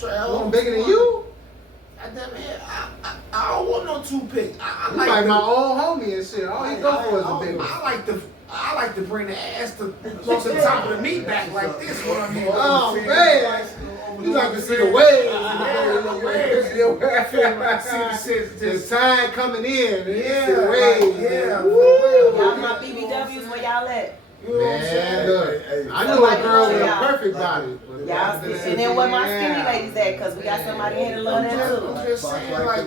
straight You up. want bigger than you? Goddamn it, I don't want no toothpick. I You like like the, my old homie and shit. All he go for is a big one. I like to bring the ass to close to the top of the meat back like this. What I mean? Oh man, you like to see the waves. The tide coming in. The waves. Y'all my BBWs, where y'all at? You know what I'm Man, saying? look, I knew a girl with a perfect body. Y'all see, and then where my skinny ladies at? Cause we got somebody here to love that too. I'm just saying, like, I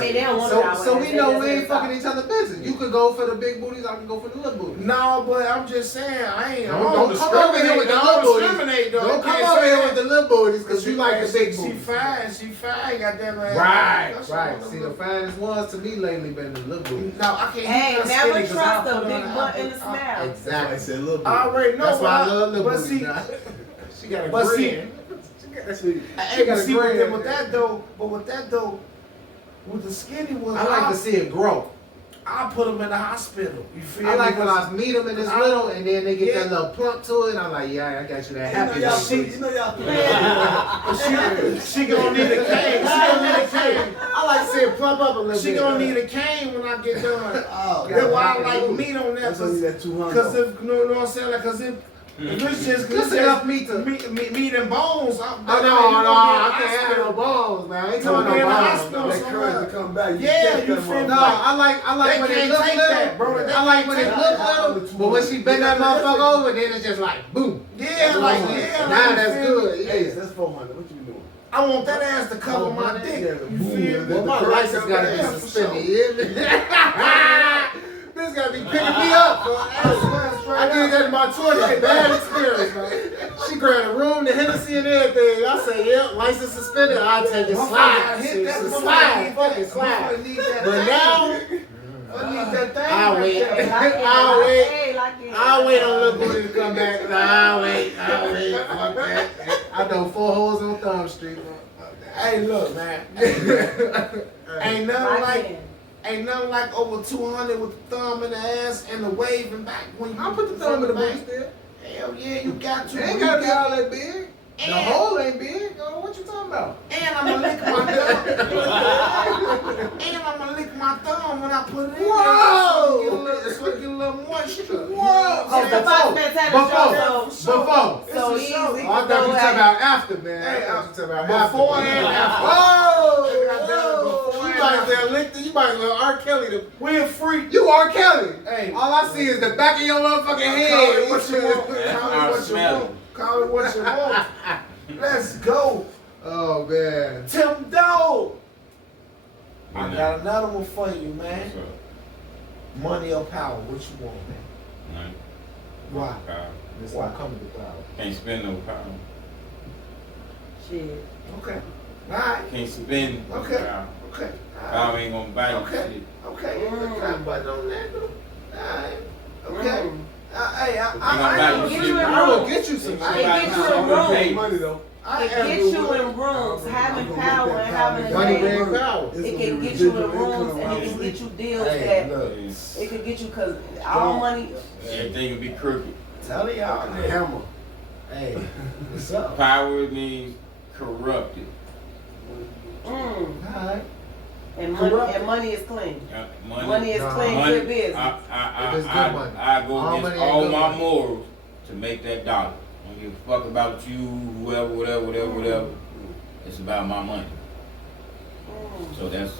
mean, they don't want it. So we know we ain't fucking each other business. You could go for the big booties, I can go for the little booties. No, but I'm just saying, Don't come over here with the little booties. Don't come over here with the little booties because you like the big booties. She fine, goddamn it. Right. See, the finest ones to me lately been the little booties. No, I can't. Hey, never trust a big butt in the smile. Exactly. I said little booty. I already know. That's why I love little but booties see, now. She got a but see, grin. hey, got a see, grin. with that though, with the skinny ones, I like to see it grow. I put them in the hospital. You feel me? I like when I meet them in this little and then they get that little plump to it. And I'm like, yeah, I got you that happy. You know y'all She gonna need a cane. She gonna need a cane. I like to see it plump up a little bit. She gonna need a cane when I get done. Oh, That's why I like meat on that. That's only that 200. Cause if you know what I'm saying, like, cause if it's just enough meat to meat and bones. No, I can't have no bones, man. I ain't talking be in the no hospital. bones. That courage to come back. Yeah, you catch feel that me? No, motherfucker. I like when They it look can't take little. that, bro. They I like when it can't look take little, but when she bend that motherfucker over, then it's just like boom. Yeah, like Now that's good. Hey, Yeah. that's 400. What you doing? I want that ass to cover my dick. You feel me? Well, my license gotta Yeah, be for suspended. sure. You hear me? This gotta be picking me up, bro. I did that in my 20s. Bad experience, man. She grabbed a room, the Hennessy and everything. I said, yeah, license suspended. I'll take it slide. Hit that It's a motherfucker, slide. Fucking slide. But now, I need that thing. I'll right wait. there. I'll wait on little booty to come back. I'll wait. Fuck that. I know 4 holes on Thumb Street, man. Hey, look, man. Ain't nothing like over 200 with the thumb in the ass and the waving back when you I'll put the thumb in the booty still. Hell yeah, you got to. It ain't gotta be all that big. The hole ain't big. What you talking about? And I'm gonna lick my thumb. And I'm gonna lick my thumb when I put it in. Whoa! So it get a little moisture. Whoa! Oh, the Fox Man had a show. Before. So It's a easy. show. I thought you talking about after, man. Hey, I thought you talking about before after. and after. Whoa! You might as well lick the, you might as well R. Kelly the. We're free. You R. Kelly. Hey. All I see is the back of your motherfucking head. Call it what you want. That's Call our it what you smell. want. Call it what you want. Let's go. Oh man. Tim Dog. I Nah. got another one for you, man. What's up? Money or power? What you want, man? None. Why? Power. This one coming to power. Can't spend no power. Shit. Okay. All right. Can't spend no Okay. power. Okay. Power ain't gonna buy you Okay. shit. Okay. You got button on that, though. All right. Okay. Hey, But I you ain't Get you in I will rooms. get you some Ain't shit. It gets you in rooms. Money though. It gets you in rooms. Having power and having a Money name. brings power. It can get you in rooms and it can get you deals Hey, that look. it can get you because all money. Everything will be crooked. Tell y'all that. Hammer. Hey, what's up? Power means corrupted. Mm. All right. And money is clean. Money is clean. money- Good business. If it's good money. I go All against money ain't all good my money. morals to make that dollar. I don't give a fuck about you, whoever, whatever. It's about my money. So that's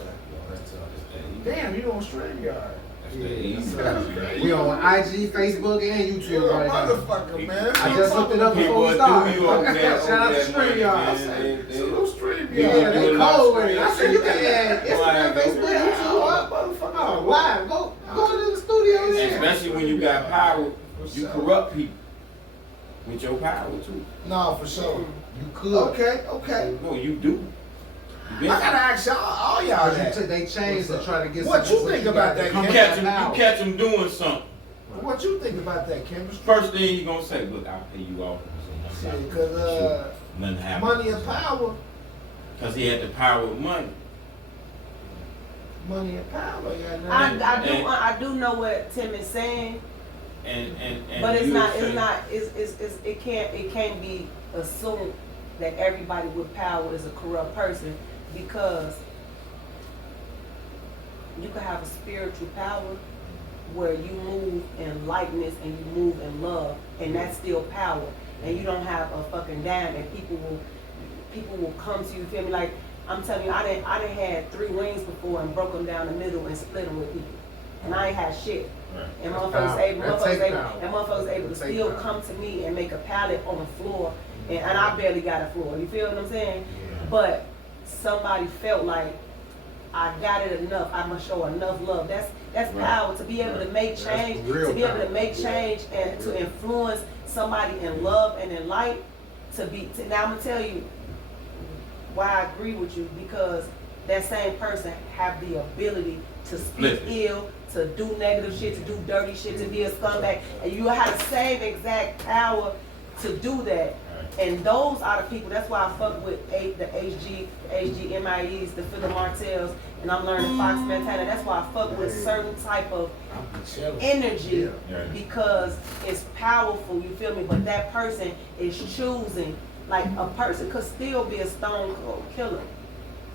Damn, you on StreamYard. We on IG, Facebook, and YouTube You a right now. motherfucker, man. I just looked it up before we People started. do you over there. Shout out to StreamYard. Salute StreamYard. Yeah, they cold with it. I said you can add Instagram, Live, Facebook, go. YouTube, Motherfucker. oh, live. Go into the studio there. Especially when you got power, you corrupt people with your power too. No, for sure. You could. Okay. No, you do. I gotta ask y'all, all y'all that. They changed to try to get What some- you think about that, You Kim? catch them doing something. What you think about that, chemistry? First thing he gonna say, look, I'll pay you off. Shit, cause Nothing happened. money and power. Cause he had the power of money. Money and power. Yeah, I do know what Tim is saying, And but you say- it can't be assumed that everybody with power is a corrupt person, because you can have a spiritual power where you move in likeness and you move in love, and that's still power. And you don't have a fucking dime, and people will come to you. Feel me? Like I'm telling you, I done had 3 rings before and broke them down the middle and split them with people, and I ain't had shit. Right. And That's motherfuckers power. able, That motherfuckers take able, power. and motherfuckers able to That take still power. come to me and make a pallet on the floor, and I barely got a floor. You feel what I'm saying? Yeah. But somebody felt like I got it enough. I must show enough love. That's Right. power, to be able to make That's change, real to be able power. to make change and to influence somebody in love and in light. Now I'm gonna tell you why I agree with you, because that same person have the ability to speak Listen. ill, to do negative shit, to do dirty shit, to be a scumbag, and you have the same exact power to do that. And those are the people. That's why I fuck with the HGMIEs, the Philip Martells, and I'm learning Fox Montana. That's why I fuck with certain type of energy, Yeah. because it's powerful. You feel me? But that person is choosing. Like a person could still be a stone cold killer.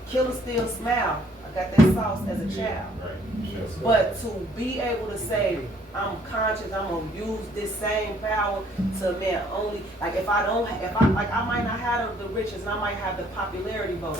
Killer still smile. I got that sauce as a child. Right. Sure. But to be able to say, I'm conscious, I'm gonna use this same power to, man, only, like I might not have the riches and I might have the popularity vote,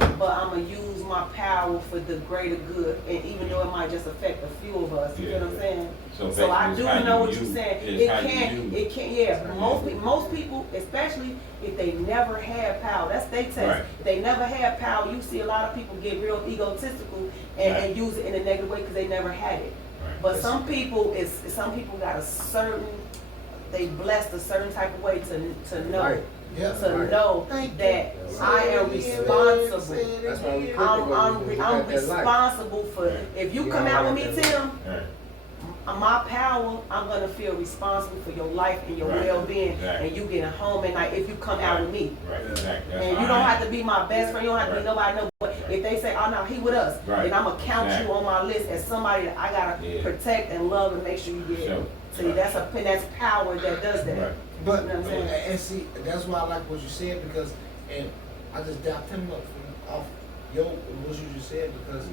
Right. but I'm gonna use my power for the greater good, and even though it might just affect a few of us, you know what I'm saying? So I do basically, it's know how what you you're use- saying. it's how you use It can, yeah. Most people, especially if they never had power, that's their test. Right. If they never had power, you see a lot of people get real egotistical and use it in a negative way because they never had it. Right. But some people got a certain, they blessed a certain type of way to know. Right. Yeah. To know Thank you. that I am responsible. That's why we I'm responsible for, if you come out with me, Tim, Right. my power, I'm gonna feel responsible for your life and your Right. well-being, Exactly. and you getting home at night if you come out with me. Right. Exactly. That's And how you don't I have am. to be my best friend, you don't have to Right. be nobody, no. But Right. if they say, oh no, he with us, Right. then I'm gonna count you Exactly. on my list as somebody that I gotta Yeah. protect and love and make sure you get. Sure. See, Right. that's power that does that. Right. But You know what I'm saying? and see, that's why I like what you said, because and I just dapped him up from off what you just said, because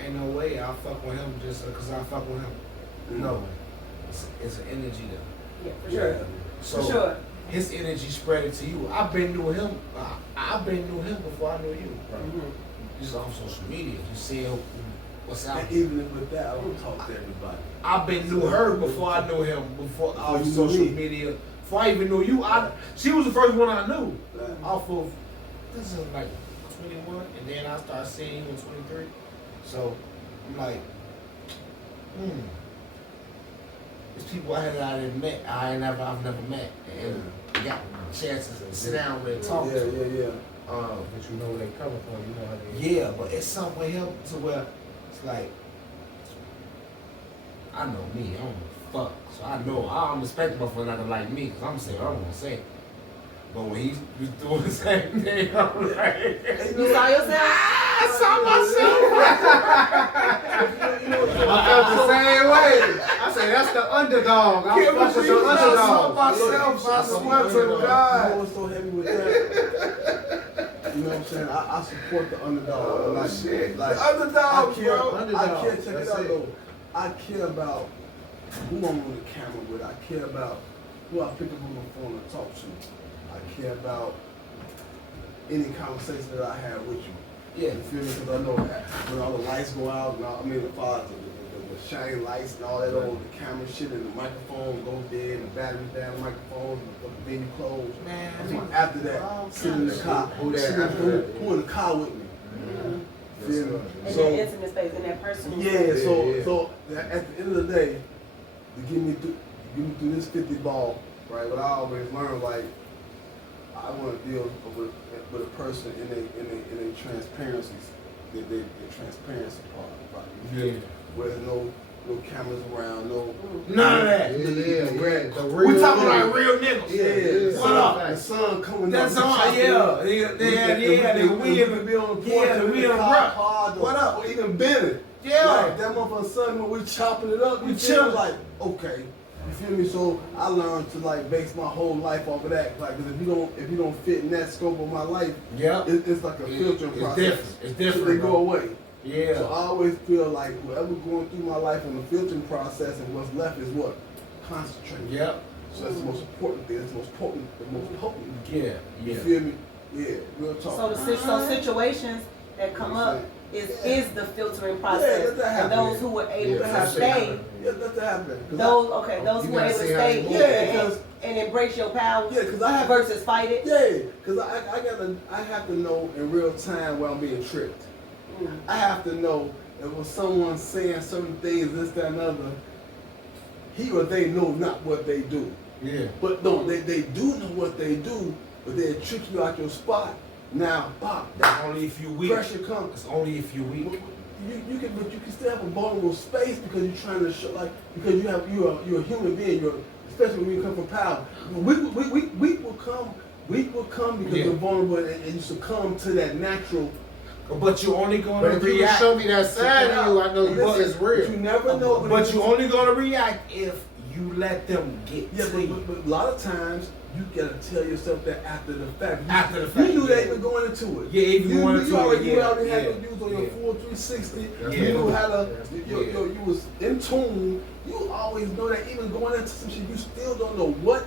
ain't no way I'll fuck with him just because I fuck with him. No, it's an energy there. Yeah, for sure. So For sure. his energy spread it to you. I've been knew him. I've been knew him before I knew you. Mhm. Just on social media, just seeing what's out. And even with that, I don't talk to everybody. I've been knew her before I knew him. Before Oh, off you knew social me? media. Before I even knew you, she was the first one I knew. Yeah. Off of this is like 21, and then I started seeing you in 23. So I'm like, there's people I hadn't met. I've never met, and got chances to sit down with and talk to. Yeah. But you know where they coming from, you know how they. Yeah, but it's something with him to where it's like, I know me, I don't give a fuck. So I know, I'm expecting motherfucker not to like me, because I'm gonna say what I'm gonna say. But when he was doing the same thing, I'm like, You saw yourself? I saw myself. I felt the same way. I say that's the underdog. I'm Can't fucking believe the I saw underdog. myself, I swear to God. You know what's so heavy with that? You know what I'm saying? I support the underdog. Oh, like, shit. Like, The underdog, I care, bro. I Underdog. care, check That's it out it. though. I care about who I'm on the camera with. I care about who I pick up on the phone and talk to. I care about any conversation that I have with you. Yeah. You feel me? Because I know that when all the lights go out, and all, I mean, the shining lights and all that old the camera shit and the microphone goes dead and the battery's down, the microphone, the baby clothes. Man, So after that, sit in the car. Who there Sit in- after that? who in the car with me? Feel me? In So- that intimate space, in that personal Yeah, space. so at the end of the day, to get me through this 50 ball, right? What I always learn, like, I want to deal with a person in a transparency, the transparency part, right? You feel me? Where there's no cameras around, no. None of that. Yeah. We talking about real niggas. Yeah, What up? The sun coming That's up. all, yeah. The wind be on the porch. Yeah, the and wind car rock. hard, What up? Or even bending. Yeah. Like that motherfucker sun when we chopping it up, We you feel chilling. like, okay, You feel me? So I learned to like base my whole life off of that. Like, 'cause if you don't fit in that scope of my life, it's like a filtering process. Different. It's different. So they go away. Yeah. So I always feel like whatever going through my life in the filtering process, and what's left is what? Concentrate. Yep. So that's the most important thing. That's the most potent. Yeah. You feel me? Yeah. Real talk. So situations that come up is the filtering process, let that and happen. those who were able Yeah, to stay. Yeah, let that happen. Those who were able to stay and embrace your power versus fight it. Yeah, because I have to know in real time where I'm being tricked. I have to know if when someone's saying certain things, this, that, and other, he or they know not what they do. Yeah. But no, they do know what they do, but they trick you out your spot. Now, Bob, that's only if you weak. Pressure comes. It's only if you weak. You can still have a vulnerable space because you're trying to show, like, because you're a human being. Especially when you come from power. Weak will come because you're vulnerable and you succumb to that natural. But you're only going to But if you react. show me that side of you, I know it's real. But you never know. But you're only going to react if you let them get to you. But a lot of times you gotta tell yourself that after the fact. After the fact, you knew that even going into it. Yeah, even going into it. You already had to use on your full 360. You knew how to. You was in tune. You always know that even going into some shit, you still don't know what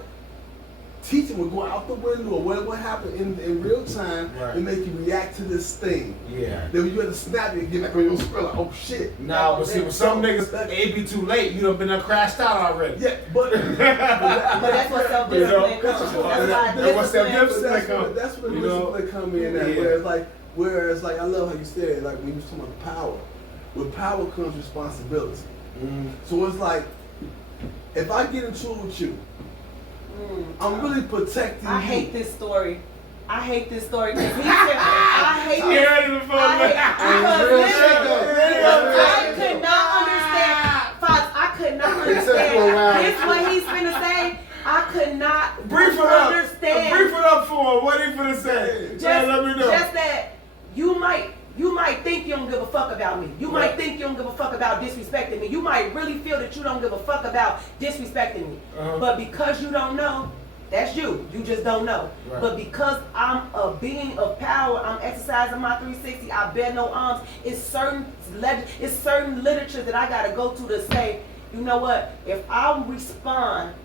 teaching would go out the window or what happened in real time and make you react to this thing. Yeah. Then you had to snap it and get back on your square like, oh shit. Nah, but see, with some niggas, it be too late. You done been done crashed out already. Yeah, but that's what self-discipline comes. That's where the discipline come in at. Whereas I love how you said, like when you was talking about power. With power comes responsibility. So it's like, if I get into it with you, I'm really protecting you. I hate this story. I hate this story because he said, I hate this. I could not understand. Fox, I could not understand. This what he's finna say. I could not brief it up. understand. Brief it up for him. What he finna say? Just, let me know. Just that you might think you don't give a fuck about me. You might think you don't give a fuck about disrespecting me. You might really feel that you don't give a fuck about disrespecting me. But because you don't know, that's you. You just don't know. Right. But because I'm a being of power, I'm exercising my 360, I bear no arms, it's certain literature that I gotta go to say, you know what, if I respond,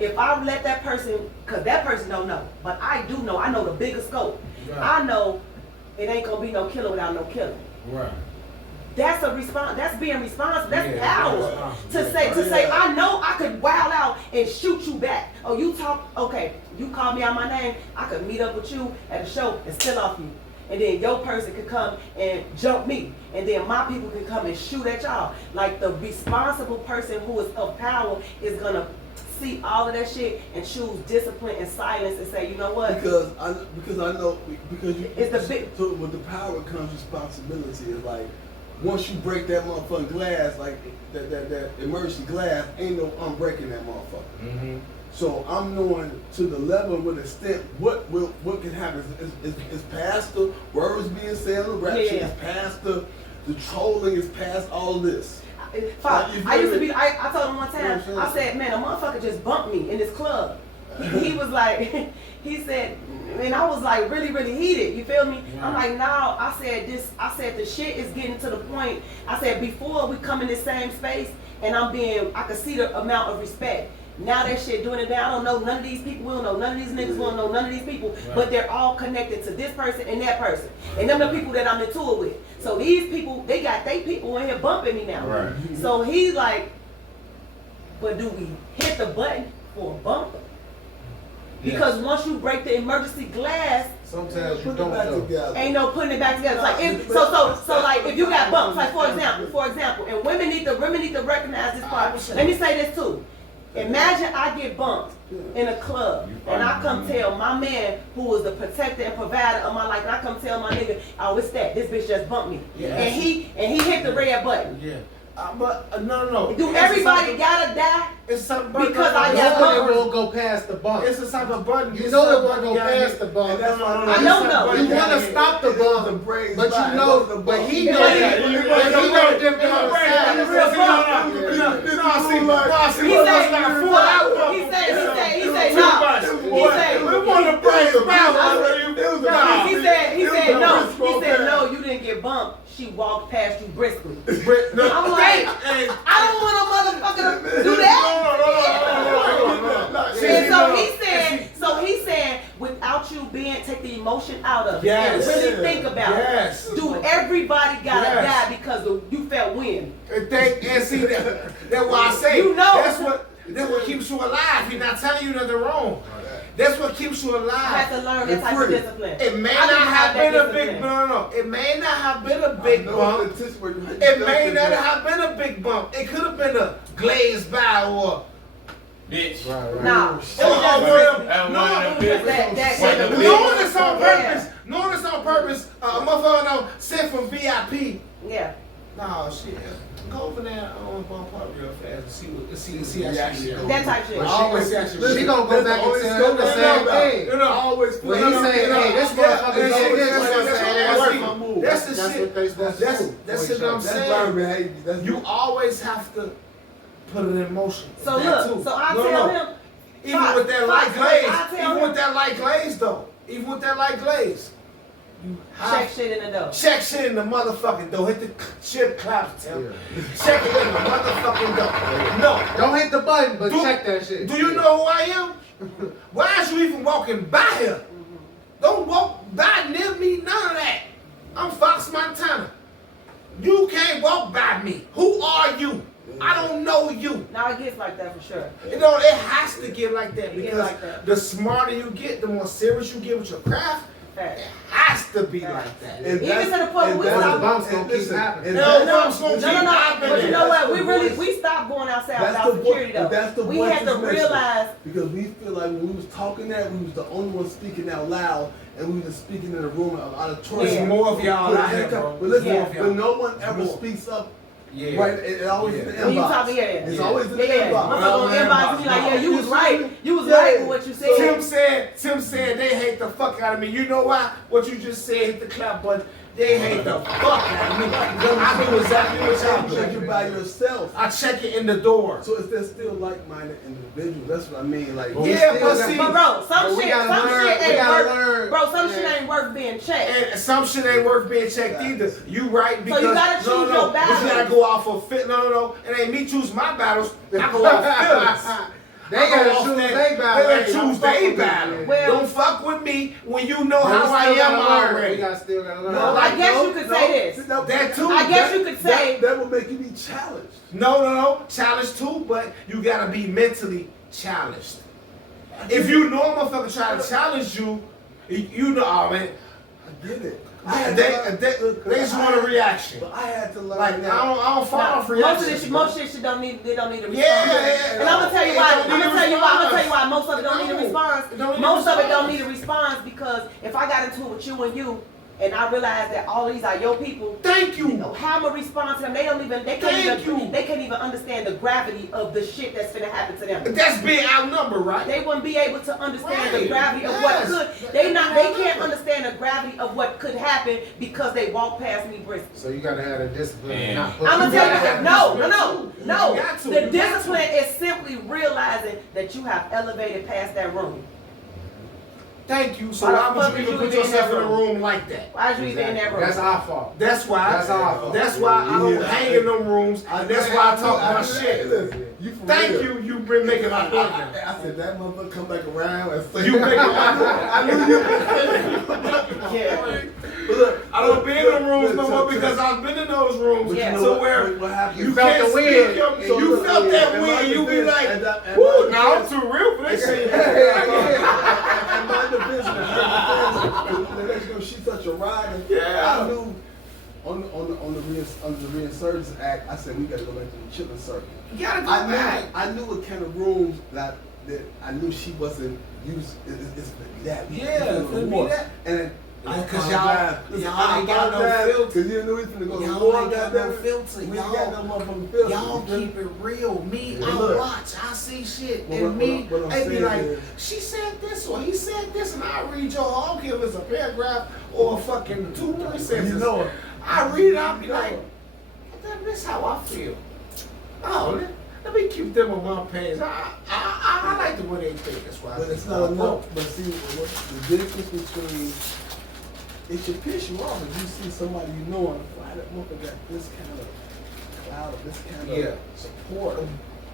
if I let that person, because that person don't know, but I do know, I know the bigger scope. Right. I know it ain't gonna be no killing without no killing. Right. That's a response. That's being responsible. That's power. To say, I know I could wild out and shoot you back. Oh, you talk. Okay, you call me out my name. I could meet up with you at a show and steal off you, and then your person could come and jump me, and then my people can come and shoot at y'all. Like the responsible person who is of power is gonna see all of that shit and choose discipline and silence and say, you know what? Because I know it's the big. So with the power comes responsibility. It's like once you break that motherfucking glass, like that emergency glass, ain't no unbreaking that motherfucker. So I'm knowing to the level and with extent what can happen. It's past the words being said on the rap shit. It's past the trolling. It's past all of this. I used to be. I told him one time. I said, "Man, a motherfucker just bumped me in this club." He was like, he said, and I was like really, really heated. You feel me? Yeah. I'm like, now I said the shit is getting to the point. I said before we come in the same space, and I could see the amount of respect. Now that shit doing it down. I don't know none of these people. We don't know none of these niggas. We don't know none of these people. Right. But they're all connected to this person and that person, and them the people that I'm in tour with. So these people, they got they people in here bumping me now. Right. So he's like, but do we hit the button for a bump? Because once you break the emergency glass, sometimes you don't know. Ain't no putting it back together. So like if you got bumps, like for example, and women need to recognize this part. Let me say this too. Imagine I get bumped in a club and I come tell my man who is the protector and provider of my life, and I come tell my nigga, oh, it's that, this bitch just bumped me. Yeah. And he hit the red button. Yeah. But no. Do everybody gotta die? It's something button. Because I You got know it bumpers. won't go past the bump. It's a type of button. You It's know it something won't go button past the bump. And that's I don't know. You want to stop the bump, but you know, but he knows them on the side. He said no, you didn't get bumped. She walked past you briskly. I'm like, I don't want a motherfucker to do that. And so he said, without you take the emotion out of it and really think about it. Dude, everybody gotta die because you felt wind. And see that's why I say You know. that's what keeps you alive. He's not telling you nothing wrong. That's what keeps you alive. I had to learn that type of discipline. It may I not didn't have that been a big discipline. no. It may not have been a big bump. It may not have been a big bump. It could have been a glazed by or Bitch. Nah, it was just knowing this on purpose. Knowing this on purpose. A motherfucker sent from VIP. Yeah. No shit. Go over there on bump up real fast and see how she is. That type shit. I always see how she She gonna go back and tell him the same thing. Always When he say, hey, this motherfucker go this, that's the that's shit. what they supposed to do. That's what I'm saying. You always have to put it in motion. So look, so I tell him. Even with that light glaze, even with that light glaze though, even with that light glaze, you check shit in the door. Check shit in the motherfucking door. Hit the chip clap, Tim. Check it in the motherfucking door. No. Don't hit the button, but check that shit. Do you know who I am? Why is you even walking by here? Don't walk by near me, none of that. I'm Fox Montana. You can't walk by me. Who are you? I don't know you. Now it gets like that for sure. You know, it has to get like that It get because like that. the smarter you get, the more serious you get with your craft. Fact. It has to be like that. And Even to the point where we That's stop. bumps gonna keep happening. No, No, but you know what? We stopped going outside That's without the security vo- that's the though. We had to voices message. realize. Because we feel like when we was talking that, we was the only one speaking out loud, and we was speaking in a room of auditorium. There's more of y'all out here, bro. But listen, More of y'all. but no one ever More. speaks up. Yeah. Right? It always in the inbox. When you talking, yeah. It's always in the Yeah. inbox. Motherfucker on the inbox, you like, yeah, you was right. You was Yeah. right with what you said. Tim said they hate the fuck out of me. You know why? What you just said, hit the clap button. They hate the fuck out of me. I do exactly what y'all Check it do. by yourself. I check it in the door. So if there's still like-minded individuals, that's what I mean. Like, Yeah, but see, But bro, some we shit gotta learn, we ain't gotta worth. learn. Bro, some shit ain't worth being checked. and some shit ain't worth being checked either. You right because you gotta choose your But you battles. gotta go off of fit. No. It ain't me choose my battles. I go off feelings. They gotta choose They their battle. gotta Hey, don't choose fuck their with battle. me. Well- Don't fuck with me when you know But we how I still am gotta learn. already. We still gotta learn. No, I guess you could say this. That too. I guess you could say. that would make you be challenged. No. Challenge too, but you gotta be mentally challenged. If you know a motherfucker try to challenge you, you know, oh man, I get it. they just want a reaction. But I had to learn Like that. I don't fall off Most of reactions. this, most shit don't need a response. Yeah. And I'm gonna tell you why. It don't need a I'm gonna tell response. you why most of it don't need a It response. don't need a Most of it response. don't need a response because if I got into it with you and you, and I realize that all of these are your people. Thank you. How I'm gonna respond to them? They can't even understand the gravity of the shit that's gonna happen to them. That's being outnumbered, right? They wouldn't be able to understand the Right. gravity of Yes. what could. They can't understand the gravity of what could happen because they walk past me briskly. So you gotta have the discipline. and Man. not put I'm gonna you tell gotta you, have no. You got to. The discipline is simply realizing that you have elevated past that room. Thank you. So Why the why would fuck you is even you put even in yourself that in a room? room like that? Why is you even in that room? That's our fault. That's why. That's our fault. That's why I don't Yeah. hang in them rooms. And that's why I talk my shit. You for Thank real. you. You've been making my point now. I said that motherfucker come back around and say You making my I knew you were Yeah. But look, I don't be in the rooms no look, more so- because I've been in those rooms. But Yeah. you know So what, where what happened? you felt can't the speak wind. your, And you you- felt that and wind. my You be defense- like, and woo, my now I'm defense- too real for this shit. And my division, the next girl, she's such a rider. Yeah. I knew on the Reinsurgence Act, I said we got to go back to the chipping circle. You gotta go back. I knew what kind of rooms that I knew she wasn't used. It's that. Yeah, it could be that. And Cause y'all ain't got no filter. Cause you didn't know we finna go to Y'all war, ain't got no goddamn it. filter. We ain't got no motherfucking filter. Y'all keep it real. Me, Yeah. I Look. watch, I see shit, Well, and me, what I'm they be saying like, is- she said this or he said this, and I read your, I don't care if it's a paragraph or a fucking 2-3 sentences. You know it. I read it, I'll be like, this how I feel. Oh, let me keep them on my page. I like the way they think. That's why. But it's not enough. But see, what's the difference between it should piss you off if you see somebody you know on why that motherfucker got this kind of cloud, this kind of support.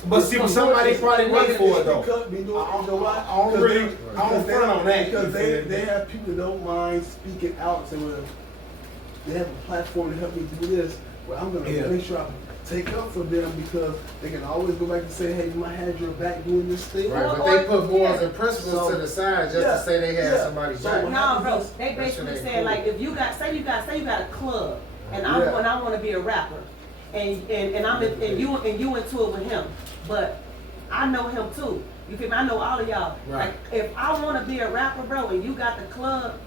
But see, somebody probably run for it though. Because, you know why? I don't really, I don't front on that. Because they have people that don't mind speaking out and say, well, they have a platform to help me do this. Well, I'm going to make sure I take up for them because they can always go back and say, hey, you might have your back doing this thing. Right, but they put morals and principles to the side just to say they had somebody's back. No, bro, they basically said like if you got say you got a club and I want to be a rapper and I'm in, and you into it with him, but I know him too. You feel me? I know all of y'all. Right. Like if I want to be a rapper, bro, and you got the club,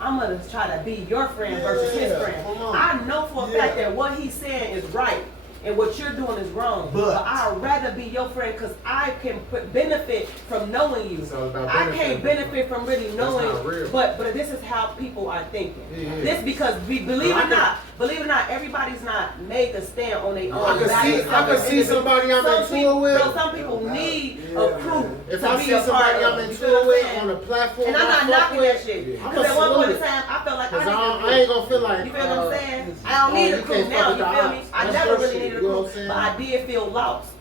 I'm gonna try to be your friend versus his friend. I know for a fact that what he's saying is right. And what you're doing is wrong. But I'd rather be your friend because I can benefit from knowing you. I can't benefit from really knowing. But this is how people are thinking. This because believe it or not, everybody's not made to stand on their own. I can see somebody I'm in tour with. Some people need a crew. If I see somebody I'm in tour with on a platform, and I'm not knocking that shit. Because at one point in time, I felt like I ain't gonna feel like. You feel what I'm saying? I don't need a crew now. You feel me? I never really needed a crew, but I did feel lost.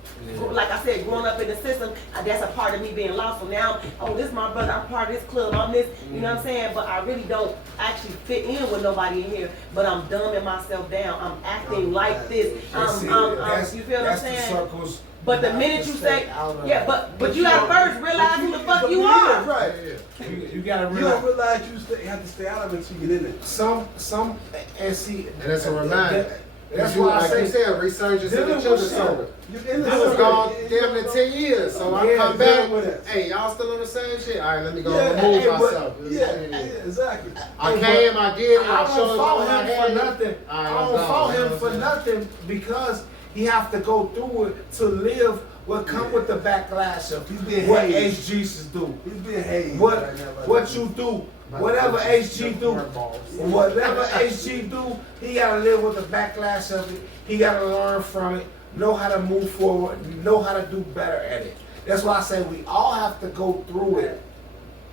Like I said, growing up in the system, that's a part of me being lost. So now, this is my brother, I'm part of this club, I'm this, you know what I'm saying? But I really don't actually fit in with nobody in here, but I'm dumbing myself down. I'm acting like this. You feel what I'm saying? But the minute you say, but you gotta first realize who the fuck you are. Right. You gotta You don't realize you have to stay out of it until you get in it. And see, and it's a reminder. That's why I say, said resurgence in the children's soda. This was gone damn near 10 years, so I come back with it. Hey, y'all still on the same shit? All right, let me go remove myself. Exactly. I came, I did, I I showed don't fault him him for nothing. I don't fault him for nothing because he have to go through it to live what come with the backlash of what HGs do. He's being hazed. What you do. Whatever HG do, he gotta live with the backlash of it. He gotta learn from it, know how to move forward, know how to do better at it. That's why I say we all have to go through it.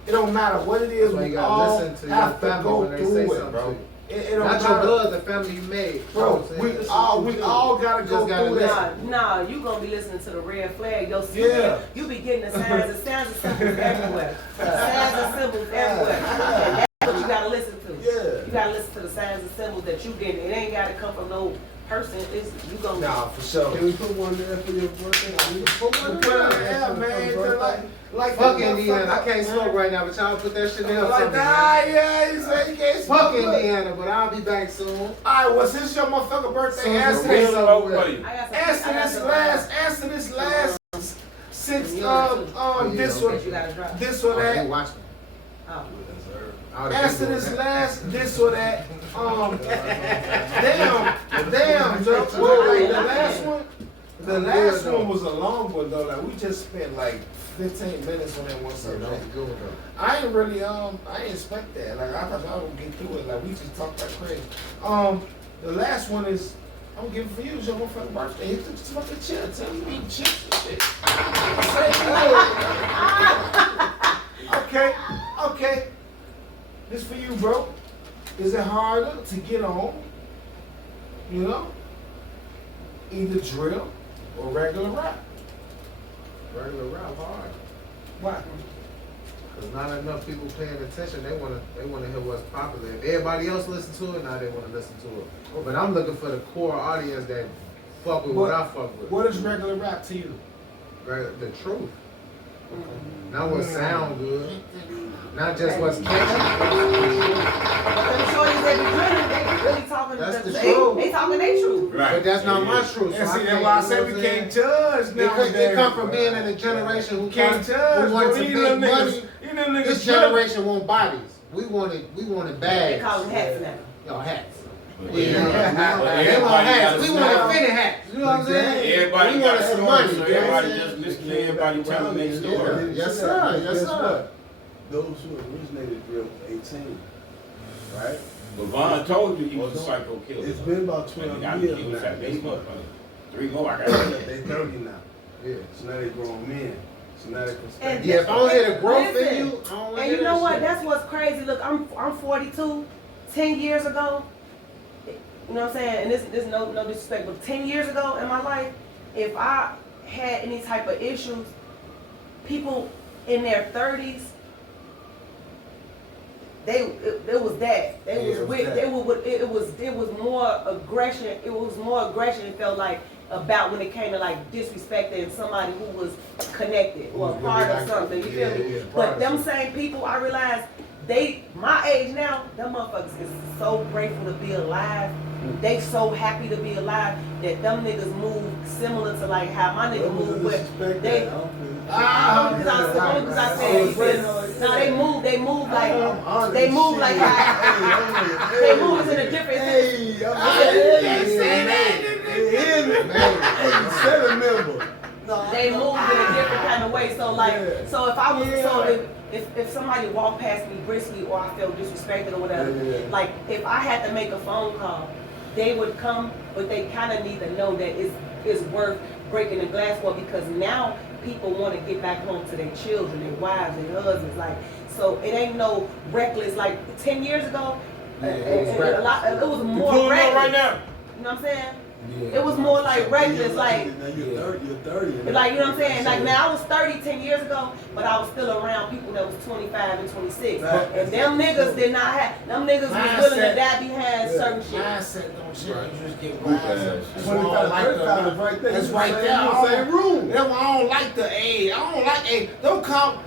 It don't matter what it is, we all have to go through it, bro. It don't not matter. your blood, the family you made. Bro, we all gotta go through that. Nah, you gonna be listening to the red flag. You be getting the sounds and symbols everywhere. Sounds and symbols everywhere. And that's what you gotta listen to. You gotta listen to the sounds and symbols that you getting. It ain't gotta come from no person. It's you gonna. Nah, for sure. Can we put one there for your birthday? Put one there, man. Like fuck Indiana. I can't smoke right now, but y'all put that shit down. Like that, you say you can't smoke. Fuck Indiana, but I'll be back soon. Alright, well, since your motherfucking birthday, answer this last since this or that. Answer this last, this or that. Damn, Joe. The last one was a long one though. Like we just spent like 15 minutes on that one subject. I ain't really I ain't expect that. Like I thought y'all would get through it. Like we just talked like crazy. The last one is I'm giving for you. It's your motherfucking birthday. Hit the fucking chill. Tell me you eat chips and shit. Okay. This for you, bro. Is it harder to get on? You know, either drill or regular rap. Regular rap hard. Why? Cause not enough people paying attention. They wanna hear what's popular. If everybody else listen to it, now they wanna listen to it. But I'm looking for the core audience that fuck with what I fuck with. What is regular rap to you? The truth. Not what sound good. Not just what's catchy. But them shorties they be drilling, they really talking. That's the truth. They talking their truth. Right. But that's not my truth. And see, that's why I said we can't judge now. It come from being in a generation who can't judge. Who wants to make money. This generation want bodies. we wanted They bags. call them hats now. Yo, hats. But Yeah. everybody They want hats. got a We smile. wanted fitted hats. You know what I'm saying? Everybody we got wanted a some story, money. so You know what I'm everybody saying? just listen to everybody telling their story. Yes, sir. Yes, Guess sir. what? Those who originated drill was 18, right? But Vaughn told you he was a psycho killer. It's been about But he 12 got years killed now. at this motherfucker. 3 more, I got They 30 now. Yeah. So now they grown men. So now they can And- stand. Yeah, if I don't hear the growth Listen, in you, I don't want to And hear you know that what? shit. That's what's crazy. Look, I'm 42. 10 years ago, you know what I'm saying? And this no disrespect, but 10 years ago in my life, if I had any type of issues, people in their 30s, it was that. They Yeah, was it was with that. it was more aggression. It was more aggression, it felt like, about when it came to like disrespecting somebody who was connected or a Who's part really of like something. You feel yeah, me? yeah, part But of them something. same people, I realized my age now, them motherfuckers is so grateful to be alive. They so happy to be alive that them niggas move similar to like how my niggas move with. They because I said, you feel me? Nah, they move like they move like how they move in a different. They move in a different kind of way. So like, so if I was, so if somebody walked past me briskly or I felt disrespected or whatever, like if I had to make a phone call, they would come, but they kind of need to know that it's worth breaking the glass for, because now people want to get back home to their children, their wives, their husbands. Like, so it ain't no reckless. Like 10 years ago, it was more reckless. right now. You know what I'm saying? It was more like reckless, like. Now you're 30. Like, you know what I'm saying? Like, now I was 30 10 years ago, but I was still around people that was 25 and 26. Right. And them niggas did not have, them niggas was willing to die behind certain shit. Mindset don't change. You just get Group wise. ass. That's why I don't like the. right there. That's You right in there. the same room. That's why I don't like the A. I don't like A. Don't come.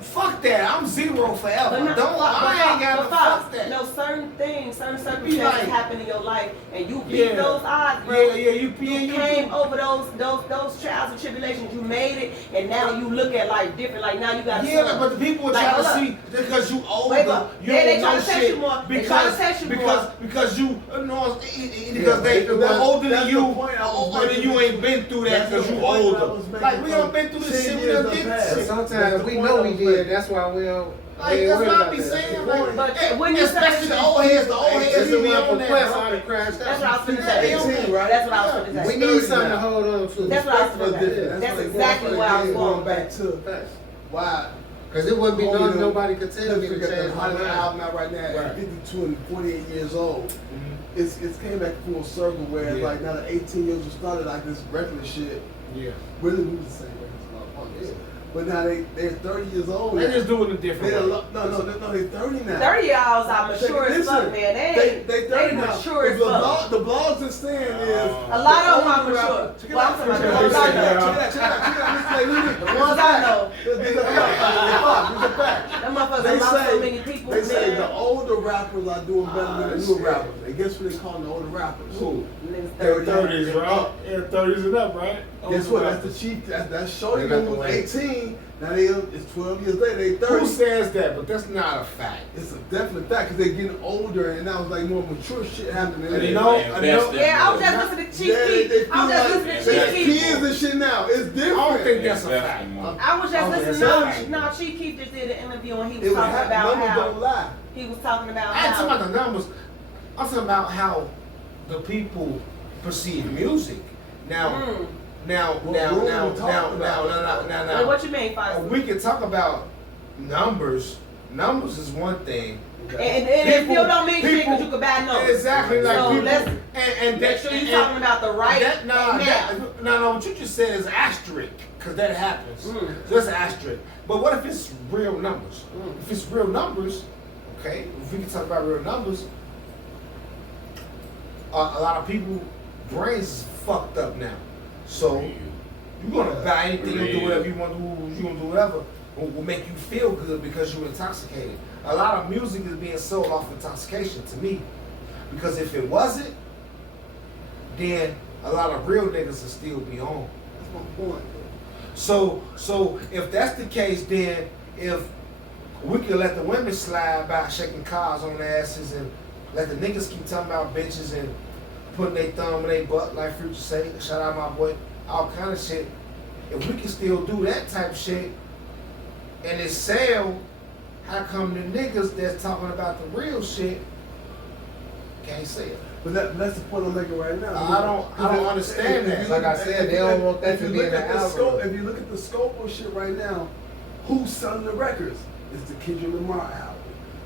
Fuck that. I'm zero forever. But I ain't got to fuck that. No, certain things, certain Be circumstances like- happen in your life, and you beat Yeah. those odds, bro. Yeah, you came over those trials and tribulations. You made it, and now you look at life different. Like now you got. Yeah, but the people are Like, trying to hold see because you older, Wait, but you they don't trying know to test shit you more. They trying to test you more. because you know because Yeah, they that's- older than that's you, the point I was older than making. you ain't been through that That's because the you point I older. was making Like we from done been through this 10 shit. We years done of been past. through shit. Sometimes we know we did. That's why we don't. Like that's what I be saying. Like, But and when you especially say- the old heads, the old heads This be is why on for Quest that. all the crash That's what I was finna Yeah, say. 18, right? That's what I was finna We say. need something to hold on to. That's what I was That's finna say. different. That's why they exactly going where I was for the going game, back to Facts. why. Because it wouldn't be Hold nothing on. nobody could tell me to Look at change the my hottest mind. album out right now Right. at 52 and 48 years old. It's came back full circle where it's Yeah. like now the 18 years old started like this regular shit. Yeah, Really we the same way as a lot of punks. But now they're 30 years old. they now. just doing it different. They way. they're 30 now. 30-year-olds are mature as Listen, fuck, man. They 30 now. mature as the fuck. The blogs are saying is A lot of them are older mature. rappers- Well, I'm talking about the Check ones it I out, know. check it out. The ones I know. It's a fact. It's a fact. Them motherfuckers They lost so say- many people, They say the man. older rappers are doing better than the shit. newer rappers. And guess what they call the older rappers? Who? Niggas They're 30. 30s, right? Yeah, 30s and up, right? Guess what? That's the chief. That's Shorty They got who the was way. 18. Now it's 12 years later. They 30. Who says that? But that's not a fact. It's a definite fact because they're getting older and now it's like more mature shit happening. And you know- Yeah, I was just listening to Chief Keef. I was just listening to There's Chief kids Keef. and shit now. It's different. I don't think that's a fact. I was just Okay, listening that's to fine. no, Chief Keef just did an interview and he It was would talking have about numbers don't how lie. he was talking about I ain't talking how about the numbers. I'm talking about how the people perceive music. Now, Mm. now, What now, room now, we talking now, about? now, Like, now. what you mean, Faisal? We can talk about numbers. Numbers is one thing. And if People- you don't mean shit people- because you could buy numbers. Exactly like So people. let's And make sure you're talking about the right that, no, amount. no, what you just said is asterisk, because that happens. Mm. So that's an asterisk. But what if it's real numbers? Mm. If it's real numbers, okay, if we can talk about real numbers, a lot of people brains is fucked up now. So you're gonna buy anything, you're gonna do whatever you want to do, you're gonna do whatever will make you feel good because you're intoxicated. A lot of music is being sold off intoxication to me. Because if it wasn't, then a lot of real niggas would still be on. That's my point. So if that's the case, then if We can let the women slide by shaking cars on their asses and let the niggas keep talking about bitches and putting their thumb in their butt like Future say. Shout out my boy. All kind of shit. If we can still do that type of shit and it sell, how come the niggas that's talking about the real shit can't sell? But that's the point I'm making right now. I don't understand that. Like I said, they don't want that to be in the algorithm. If you look at the scope of shit right now, who's selling the records? It's the Kendrick Lamar album.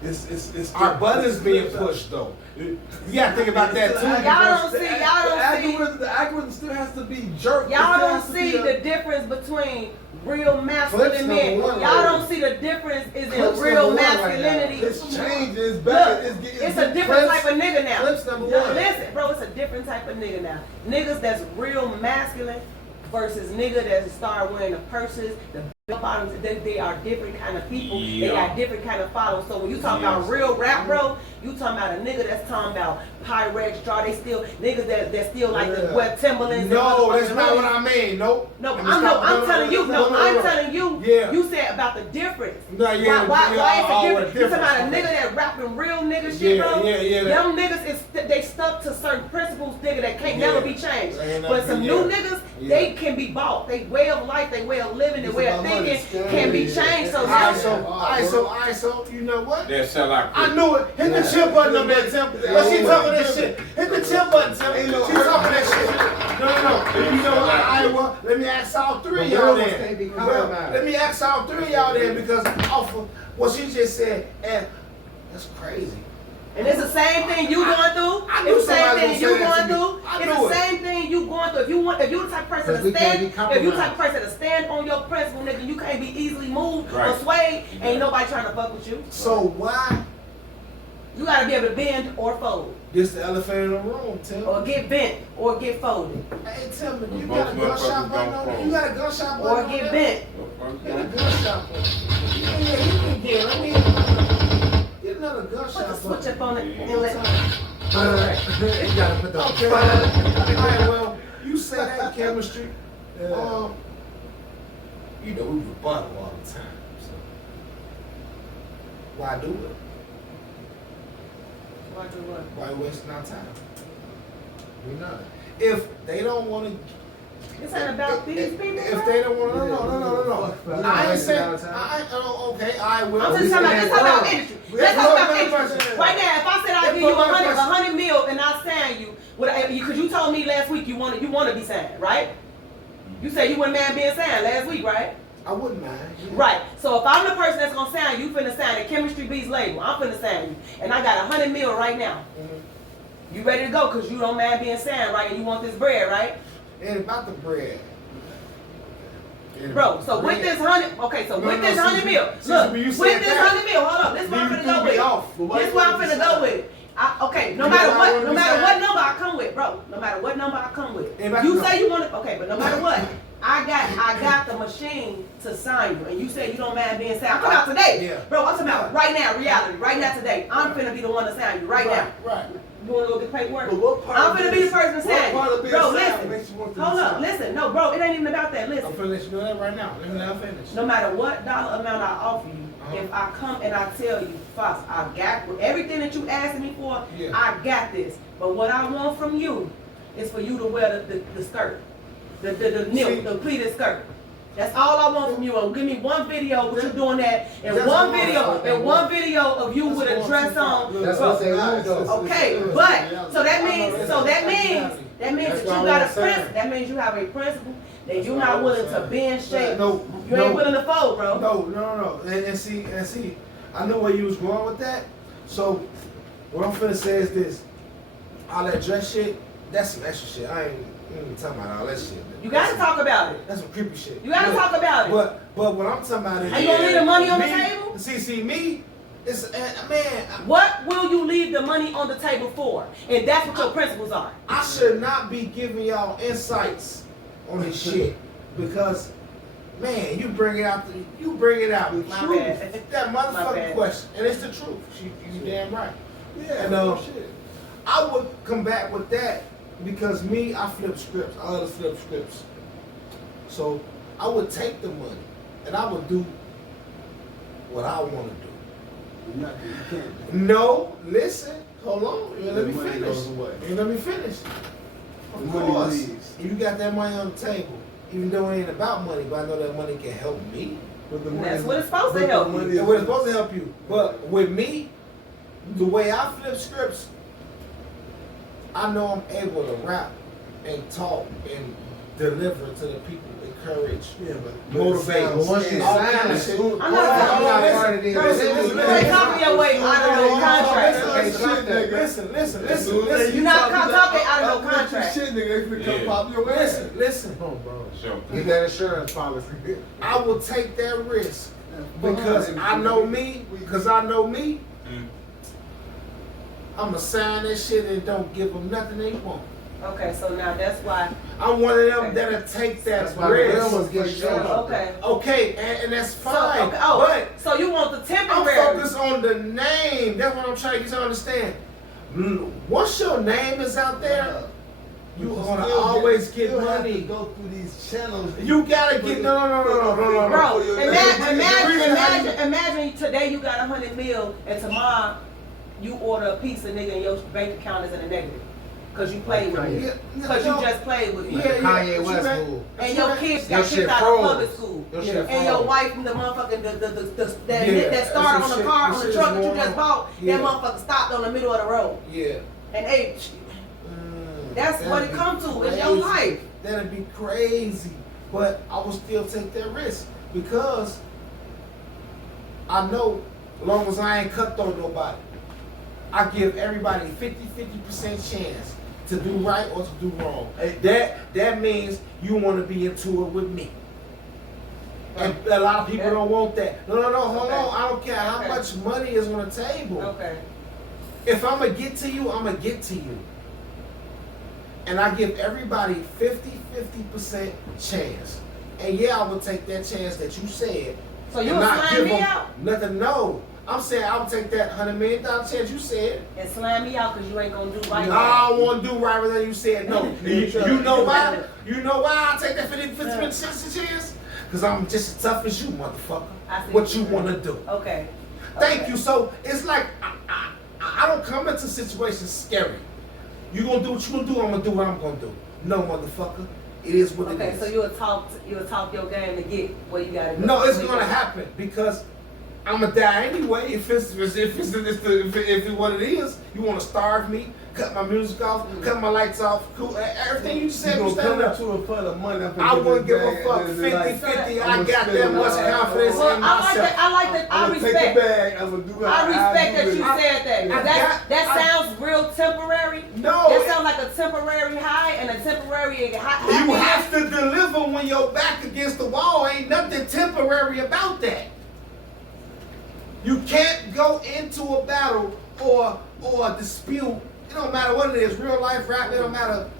It's Our buttons being pushed though. You gotta think about that too. Y'all don't see. The algorithm still has to be jerked. Y'all don't see the difference between real masculine men. Y'all don't see the difference is in real masculinity. It's changing. It's better. Look, it's a different type of nigga now. Clips number one. Listen, bro, it's a different type of nigga now. Niggas that's real masculine versus nigga that start wearing the purses, the bell bottoms. They are different kind of people. They got different kind of followers. So when you talk about real rap, bro, you talking about a nigga that's talking about Pyrex, straw. They still niggas that still like the wear Timberlands. No, that's not what I mean. Nope. No, I'm telling you. No, I'm telling you. Yeah. You said about the difference. No, yeah. Why yeah, is it different? You talking about a nigga that rapping real nigga shit, bro? Yeah. Them niggas they stuck to certain principles, nigga, that can't never be changed. But some new niggas, they can be bought. They way of life, they way of living, their way of thinking can be changed. So so you know what? They sell out. I knew it. Hit the chill button on that, Tim. But she talking that shit. Hit the chill button, Tim. She talking that shit. No. You know what, Iowa? Let me ask all three of y'all then. Let me ask all three of y'all then because off of what she just said, and that's crazy. and it's the same thing you going through. I knew It's the same somebody thing was you gonna say going that to me. through. I It's knew the it. same thing you going through. If you the type of person Because we to can't be stand, if you the type compromised. of person to stand on your principle, nigga, you can't be easily moved or Right. swayed. Ain't nobody trying to fuck with you. So why You gotta be able to bend or fold, this the elephant in the room, Tim? or get bent or get folded, Hey, Tim, you Both got a gunshot motherfuckers button don't on there? fold. You got a gunshot button or on get there? bent. Get a gunshot button. Yeah, you can get. Let me get another Put gunshot the switch button. up on it and let. You gotta put the. Okay. All right, well, you say that chemistry. You know, we rebuttal all the time. So why do it? Why do what? Why wasting our time? We not. If they don't want to. This ain't about these people. If they don't want to, no. I ain't saying. Okay, I will. I'm just talking about, let's talk about industry. Let's talk about industry. Right now, if I said I'll give you 100 mil and I'll sign you, because you told me last week you want to be signed, right? You said you wouldn't mind being signed last week, right? I wouldn't mind. Yeah. Right. So if I'm the person that's gonna sign you, finna sign the Chemistry Beats label. I'm finna sign you, and I got 100 mil right now. You ready to go? Cause you don't mind being signed, right? And you want this bread, right? Ain't about the bread. Bro, so with this 100, okay, so with this 100 mil, look, with this 100 mil, hold up, this is where I'm finna go with it. This is where I'm finna go with it. Okay, no matter what number I come with, bro, no matter what number I come with, you say you want it, okay, but no matter what, I got the machine to sign you, and you say you don't mind being signed. I'm talking about today, Yeah. bro. I'm talking about right now, reality, right now, today. I'm finna be the one to sign you right now. Right. You wanna go get paperwork? But what part I'm of finna this- be the person to what sign part of you, being bro. signed makes you want Listen, to be hold up, signed? listen, no, bro, it ain't even about that. Listen. I'm finna let you know that right now. Let me now finish. No matter what dollar amount I offer you, if I come and I tell you, Fox, I got everything that you asking me for, Yeah. I got this. But what I want from you is for you to wear the skirt, the pleated skirt. That's all I want from you. And give me one video with you doing that, and That's one what video of you with a dress on. That's Bro, what they want though. okay, but that means that That's you why got a I'm saying. principle. That means you have a principle. That That's you're why not I'm willing to saying. bend shape. No, You ain't willing to fold, bro. No. And see, I knew where you was going with that. So what I'm finna say is this: all that dress shit, that's some extra shit. I ain't even talking about all that shit. You gotta talk about it. That's some creepy shit. You gotta talk about it. But what I'm talking about is. Are you gonna leave the money on the me- table? See, me, it's man. What will you leave the money on the table for? And that's what your principles are. I should not be giving y'all insights on this shit because, man, you bring it out. The My truth. bad. That My motherfucking bad. question, and it's the truth. You damn right. Yeah, And, shit. I would combat with that because I flip scripts. I love to flip scripts. So I would take the money and I would do what I want to do. You can't. No, listen, hold on. You let me money finish. goes away. You let me finish. The Of money course, leaves. if you got that money on the table, even though it ain't about money, but I know that money can help me. But the That's money- what it's supposed to but the help you. money is- It was supposed to help you. But with me, the way I flip scripts, I know I'm able to rap and talk and deliver to the people, encourage, Yeah, but motivate. But once you all sign kind of it, shit. I'm Hold not on, hold on, part of the listen, You ain't talking your way out of no contract. Listen. You're not talking out of no contract. Shit, nigga, they finna come Yeah. pop your ass. Listen. Come on, bro. Sure. Get that insurance policy. I will take that risk because I know me. Because I know me. Mm. I'ma sign that shit and don't give them nothing they want. Okay, so now that's why. I'm one of them Okay. that'll take that That's why the real risk. ones get shot. Okay. Okay, and that's So, fine. okay, oh, But so you want the I'm temporary? focused on the name. That's what I'm trying to get you to understand. Once your name is out there, you gonna always get money. Go through these channels. You gotta get no. Bro, Imagine- imagine today you got 100 mil and tomorrow you order a pizza, nigga, and your bank account is in a negative. Cause you played with me. Cause you just played with me. Yeah, Kanye what you West meant? move. And your kids Your got shit kicked out of froze. public school. Your shit And your froze. wife, the motherfucking, that Yeah, that started that's on the some car, shit- on the this truck shit that you is just normal. bought, Yeah. that motherfucker stopped on the middle of the road. Yeah. And hey, that's That'd what it be come to. It's crazy. your life. That'd be crazy. But I will still take that risk because I know as long as I ain't cutthroat nobody, I give everybody 50% chance to do right or to do wrong. That means you want to be into it with me. And a lot of people don't want that. No, hold Okay. on. I don't care how Okay. much money is on the table. Okay. If I'm going to get to you, I'm going to get to you. And I give everybody 50% chance. And yeah, I will take that chance that you said. So you and will not slam give me them out? nothing. No. I'm saying I would take that $100 million chance you said. And slam me out because you ain't gonna do right. I don't want to do right than you said no. you know why? You know why I take that 50% chance? Because I'm just as tough as you, motherfucker. I see What you want to do. Okay. Thank Okay. you. So it's like I don't come into situations scary. You gonna do what you gonna do. I'm gonna do what I'm gonna do. No, motherfucker. It is what it Okay, is. so you'll talk your game to get where you gotta go. No, it's gonna happen because I'm gonna die anyway. If it's what it is, you want to starve me, cut my music off, cut my lights off, cool, everything you just said. You You gonna come stand up. into it for the money. I wouldn't give a fuck. 50-50. I got that much confidence Well, in I like myself. that. I like that. I I'm gonna take respect. the bag. I'm gonna do what I respect that do you it. said that. 'Cause that sounds real temporary. No, That sounds like a temporary high and a temporary high. you have to deliver when your back against the wall. Ain't nothing temporary about that. You can't go into a battle or a dispute. It don't matter what it is, real life, rap. It don't matter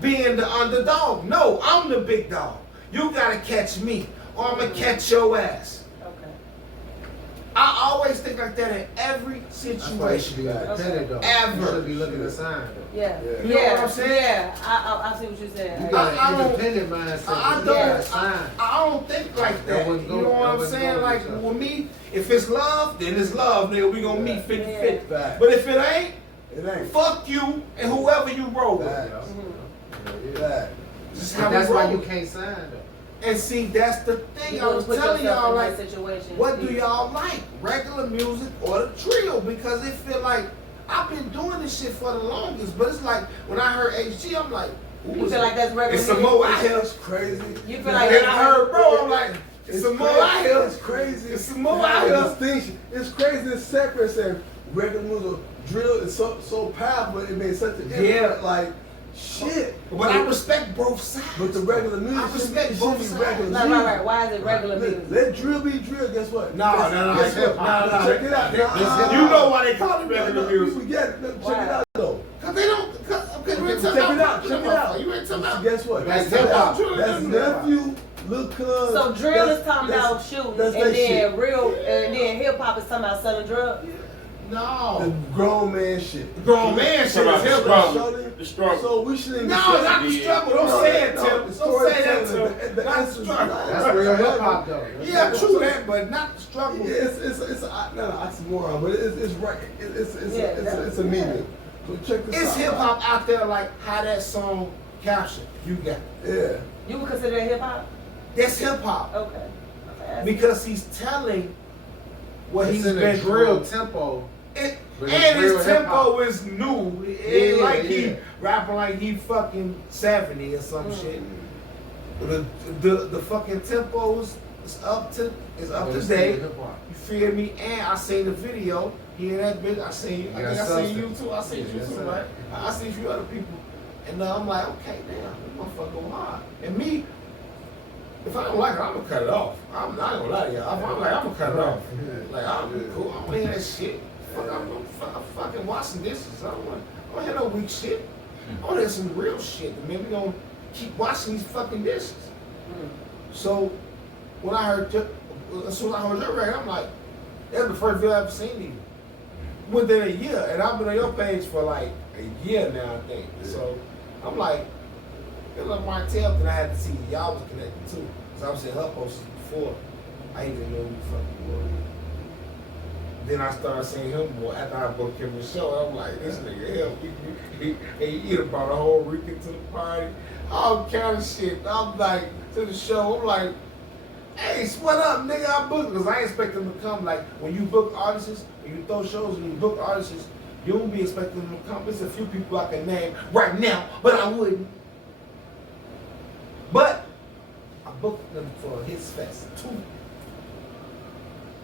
being the underdog. No, I'm the big dog. You gotta catch me, or I'm gonna catch your ass. Okay. I always think like that in every That's why you should be situation. independent though. Ever. You should be looking to sign though. Yeah. Yeah. You know what I'm saying? Yeah. I see what you're saying. You got I an don't- independent mindset. I You gotta don't. sign. I don't think like that. That You wouldn't know go- what that I'm wouldn't saying? go Like with yourself. with me, if it's love, then it's love, nigga. We gonna meet 50-50. Facts. But if it ain't, It ain't. fuck you and whoever you roll with. Facts. Mhm. Facts. This is But how that's we why roll. you can't sign though. And see, that's the thing. You I was put telling yourself y'all, in like, that situation. what do y'all like? Regular music or the trio? Because it feel like I've been doing this shit for the longest. But it's like when I heard HG, I'm like, ooh, You feel like that's regular it's some music? more out here. That's crazy. You feel like And I heard, bro, I'm like, it's It's some more crazy. out here. It's crazy. It's some more It's out here. distinction. It's crazy. It's separate. Saying regular music drill is so powerful. It made such a difference. Yeah. Like shit. But I respect both sides. But the regular music I respect should both be sides. regular Right, music. right, right. Why is it regular music? Let drill be drill. Guess what? No. Guess what? No. Check it out. You know why they call it regular No, music. we get it. Check Why? it out though. Cause they don't. Okay, you ain't Check talking it out. Check it out. You ain't talking about. Guess what? That's That's hip-hop. hip-hop. That's nephew, Lil Cuz. So drill is talking about shooting, that's and that then shit. real, and then hip hop is talking about selling drugs. No. The grown man shit. Grown man shit is hip hop. The struggle. So we shouldn't. No, not the struggle. Don't say it, Tim. The Don't say that, storytelling, Tim. the Not the essence. struggle. That's real hip hop though. Yeah, true that, but not the struggle. Yeah, it's not an oxymoron, but it's right. It's a meaning. So check this out. It's hip hop out there like how that song captured. You got it. Yeah. You would consider that hip hop? That's hip hop Okay. because he's telling what It's he's in a been drill through. tempo. It, But and it's real his tempo hip-hop. is new. It ain't Yeah, like yeah. he rapping like he fucking 70 or some shit. The fucking tempo is up to date. You feel me? And I seen the video. Hear that bitch? I seen you. I think I seen you too. I seen you Yes, too, sir. right? I seen a few other people. And I'm like, okay, damn, this motherfucker go hard. And me, if I don't like it, I'm gonna cut it off. I'm not gonna lie to y'all. If I'm like, I'm gonna cut it off. Like, I'm cool. I don't hear that shit. Fuck, I'm fucking washing dishes. I don't hear no weak shit. I want to hear some real shit. Man, we gonna keep washing these fucking dishes. So when I heard, as soon as I heard your record, I'm like, that's the first video I've ever seen you. Within a year, and I've been on your page for like a year now, I think. So I'm like, it looked Martell, then I had to see y'all was connected too. Because I was seeing her posts before. I didn't even know who the fuck you were. Then I started seeing him more after I booked him the show. I'm like, this nigga, hell, he done brought a whole Rican to the party, all kind of shit. I'm like, to the show, I'm like, hey, what up, nigga? I booked, because I ain't expect them to come. Like, when you book artists, when you throw shows, when you book artists, you don't be expecting them to come. There's a few people I can name right now, but I wouldn't. But I booked them for Hits Fest 2.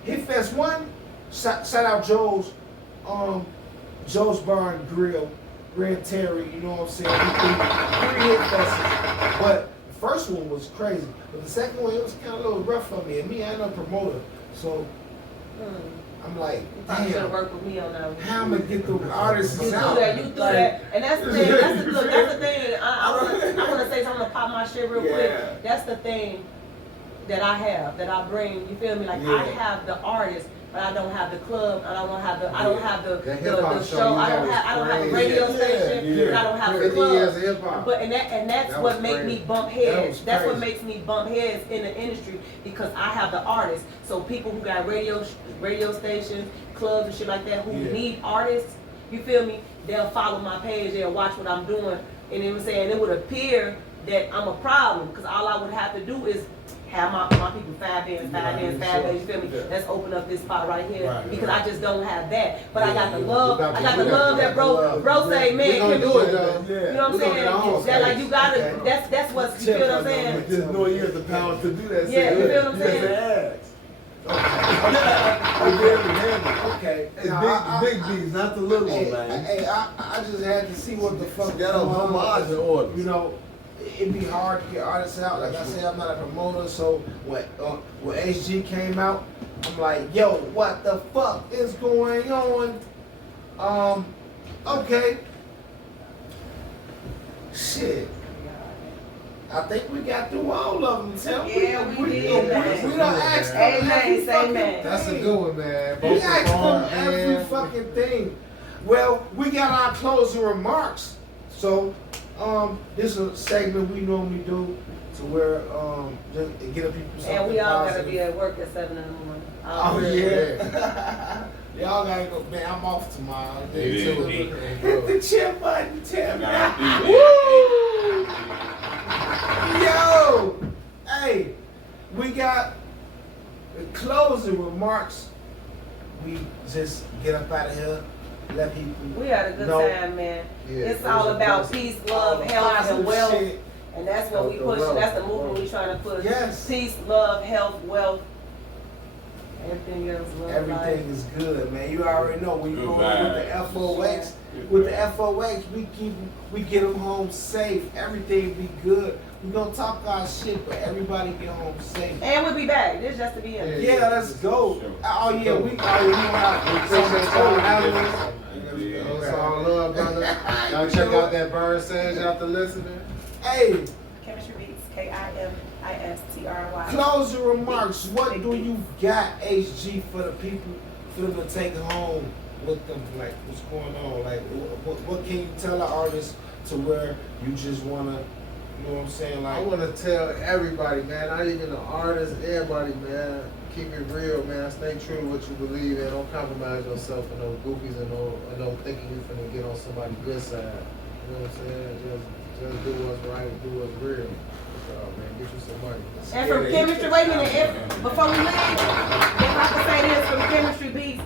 Hit Fest 1, shout out Joe's Bar and Grill, Grand Terry, you know what I'm saying? Three Hit Fests. But the first one was crazy. But the second one, it was kind of a little rough for me. And me, I ain't no promoter. So I'm like, You should have damn, worked with me on that one. how I'm going to get the artists You do out? that, you do that, and that's the thing. That's the thing. I want to say something to pop my shit real quick. Yeah. That's the thing that I have, that I bring. You feel me? Like I have the artist, but I don't have the club. I don't have the show. I don't have a radio station. And I don't have the 50 club. years of hip hop. But that's That what was make crazy. me bump That heads. was That's what crazy. makes me bump heads in the industry, because I have the artists. So people who got radio stations, clubs and shit like that, who need artists, you feel me? They'll follow my page. They'll watch what I'm doing, and they would say, and it would appear that I'm a problem, because all I would have to do is have my people 5 bands, you feel me? Let's open up this spot right here, because I just don't have that. But I got the love, that bro say, man, gonna can do it though. you know what I'm saying? That like you gotta, that's what's, you feel what I'm saying? Just knowing you have the power to do that. Yeah, you feel what I'm You have saying? to ask. Okay. It's Now, big B's, not the little one, Hey, man. I just had to see what the fuck You gotta going on. homage the orders. You know, it'd be hard to get artists out. Like I said, I'm not a promoter, so when HG came out, I'm like, yo, what the fuck is going on? Okay. Shit. I think we got through all of them, Tim. Yeah, we did. We done asked them Amen, every say fucking amen. That's a thing. good one, man. We Both asked perform them every and- fucking thing. Well, we got our closing remarks. So, this is a segment we normally do to where just get people something And we all gotta positive. be at work at 7 in the morning. Oh yeah. Y'all gotta go, man. I'm off tomorrow. Yeah, Hit the chair button, Tim. Nah, Woo! Yo! Hey, we got the closing remarks. We just get up out of here, let people We had a good know. time, man. Yeah, It's it all was about amazing. peace, love, health, Positive and wealth. shit. And that's what we pushing. That's the movement we trying to push. Yes. Peace, love, health, wealth. Everything else, love, Everything is good, man. You already know we Good go with the vibes. FOX. With the FOX, we get them home safe. Everything be good. We gonna talk our shit, but everybody get home safe. And we'll be back. This just to be in. Yeah. Yeah, let's go. Sure. Oh yeah, we have Appreciate y'all having us. Yeah. It's all love, brother. Y'all check out that Burn Sage after listening. Hey, Chemistry Beats, KIMISTRY. closing remarks. What do you got, HG, for the people for them to take home with them, like what's going on? Like what can you tell an artist to where you just wanna, you know what I'm saying? I Like want to tell everybody, man, not even the artists, everybody, man, keep it real, man. Stay true to what you believe in. Don't compromise yourself for no goofies and no thinking you finna get on somebody's good side. You know what I'm saying? Just do what's right, do what's real. Man, get you some money. And from chemistry, wait a minute, before we leave, if I can say this from chemistry beats,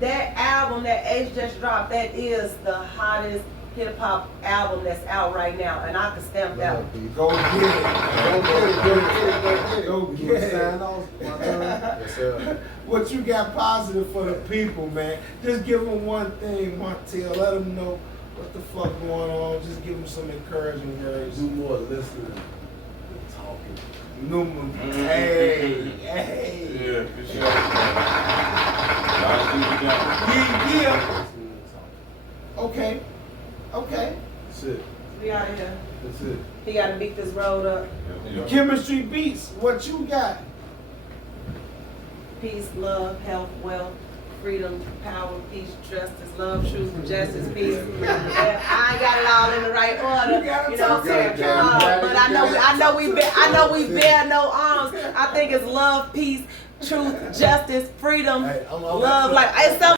that album that Ace just dropped, that is the hottest hip hop album that's out right now, and I can stamp that. go get it. Go You get want to it. sign off? My turn? Yes, sir. What you got positive for the people, man? Just give them one thing, Montel. Let them know what the fuck going on. Just give them some encouraging words. Do more listening than talking. Numerous. Hey. Yeah, for sure. Y'all see what you got. Yeah. Listening than talking. Okay. That's it. We out of here. That's it. He got to beat this road up. Yeah. Chemistry Beats. What you got? Peace, love, health, wealth, freedom, power, peace, justice, love, truth, justice, peace. Yeah, I ain't got it all in the right order. You know what I'm saying? But I know we bear no arms. I think it's love, peace, truth, justice, freedom, Hey, I'm love. Like it's so